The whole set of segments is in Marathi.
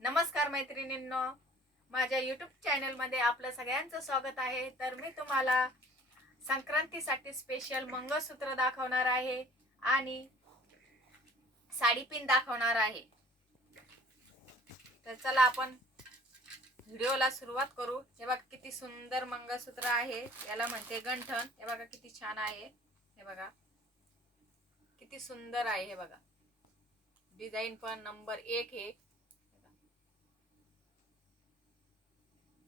नमस्कार मैत्रिणींनो, माझ्या यूट्यूब चॅनलमध्ये आपलं सगळ्यांचं स्वागत आहे. तर मी तुम्हाला संक्रांतीसाठी स्पेशल मंगळसूत्र दाखवणार आहे आणि साडी पिन दाखवणार आहे. तर चला आपण व्हिडिओला सुरुवात करू. हे बघा किती सुंदर मंगळसूत्र आहे, याला म्हणते गंठण. हे बघा किती छान आहे, हे बघा किती सुंदर आहे. हे बघा डिझाईन पण नंबर 1 आहे.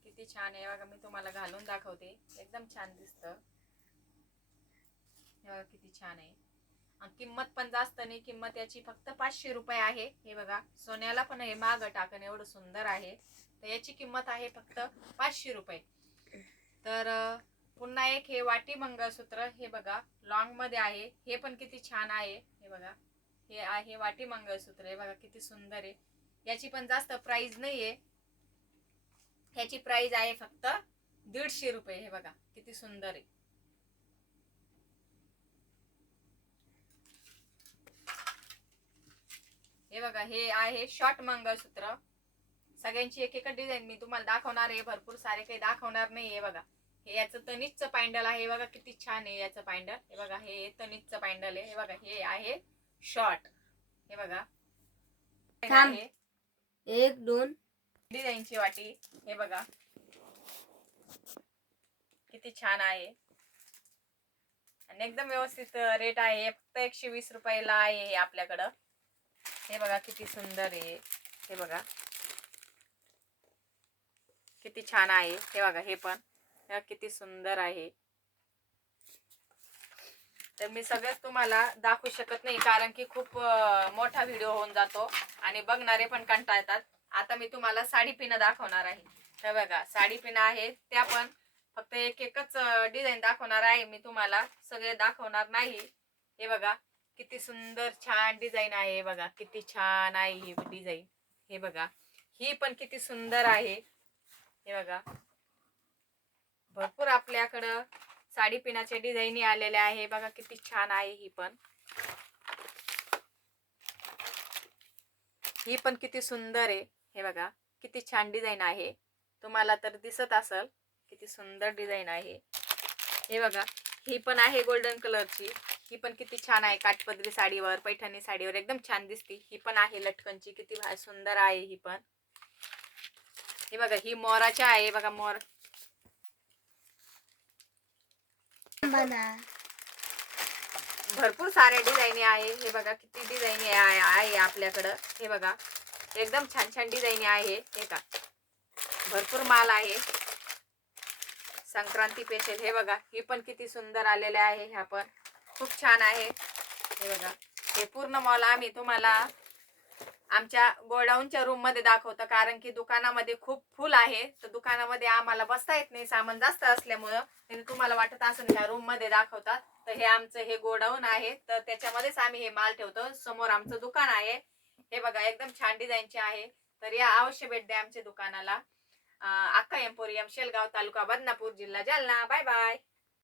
किती छान आहे बघा, मी तुम्हाला घालून दाखवते. एकदम छान दिसतं. हे बघा किती छान आहे. किंमत पण जास्त नाही, किंमत याची फक्त 500 रुपये आहे. हे बघा सोन्याला पण हे माग टाकण एवढं सुंदर आहे. तर याची किंमत आहे फक्त 500 रुपये. तर पुन्हा एक हे वाटी मंगळसूत्र, हे बघा लॉंग मध्ये आहे. हे पण किती छान आहे. हे बघा हे आहे वाटी मंगळसूत्र. हे बघा किती सुंदर आहे. याची पण जास्त प्राइस नाहीये, ह्याची प्राइस आहे फक्त 150 रुपये. हे बघा किती सुंदर आहे. हे बघा हे आहे शॉर्ट मंगळसूत्र. सगळ्यांची एक एक डिझाईन मी तुम्हाला दाखवणार आहे, भरपूर सारे काही दाखवणार नाही. हे बघा हे याचं तनिजचं पॅन्डल आहे. बघा किती छान आहे याचं पॅन्डल. हे बघा हे तनिजचं पॅन्डल आहे. हे बघा हे आहे शॉर्ट. हे बघा आहे 1 2 डिझाईनची वाटी. हे बघा किती छान आहे आणि एकदम व्यवस्थित रेट आहे. फक्त 120 रुपयाला आहे हे आपल्याकडं. हे बघा किती सुंदर आहे. हे बघा किती छान आहे. हे बघा हे पण किती सुंदर आहे. तर मी सगळंच तुम्हाला दाखवू शकत नाही, कारण की खूप मोठा व्हिडिओ होऊन जातो आणि बघणारे पण कंटाळतात. आता मी तुम्हाला साडी पिन दाखवणार आहे. हे बघा साडी पिन आहे, त्या पण फक्त एक एकच डिझाईन दाखवणार आहे. मी तुम्हाला सगळे दाखवणार नाही. हे बघा किती सुंदर छान डिझाईन आहे. हे बघा किती छान आहे ही डिझाईन. हे बघा ही पण किती सुंदर आहे. हे बघा भरपूर आपल्याकडं साडी पिनाचे डिझाईन आलेले आहे. बघा किती छान आहे. ही पण किती सुंदर आहे. हे बघा किती छान डिझाईन आहे. तुम्हाला तर दिसत असेल किती सुंदर डिझाईन आहे. हे बघा ही पण आहे गोल्डन कलरची. ही पण किती छान आहे. काठपदरी साडीवर, पैठणी साडीवर एकदम छान दिसते. ही पण आहे लटकनची. किती सुंदर आहे ही पण. हे बघा ही मोराची आहे. बघा मोर भरपूर सारे डिझाईन आहे. हे बघा किती डिझाईन आहे आपल्याकडं. हे बघा एकदम छान छान डिझाईन आहे. हे का भरपूर माल आहे संक्रांती स्पेशल. हे बघा ही पण किती सुंदर आलेले आहे. ह्या पण खूप छान आहे. हे बघा हे पूर्ण मॉल आम्ही तुम्हाला आमच्या गोडाऊनच्या रूम मध्ये दाखवतो, कारण की दुकानामध्ये खूप फुल आहे. तर दुकानामध्ये आम्हाला बसता येत नाही, सामान जास्त असल्यामुळं. तुम्हाला वाटत असेल ह्या रूम मध्ये दाखवतात, तर हे आमचं हे गोडाऊन आहे. तर त्याच्यामध्येच आम्ही हे माल ठेवतो. समोर आमचं दुकान आहे. हे बघा एकदम छान डिझाईनचे आहे. तर या अवश्य भेट द्या आमच्या दुकानाला. अक्का एम्पोरियम, शेलगाव, तालुका बदनापूर, जिल्हा जालना. Bye bye.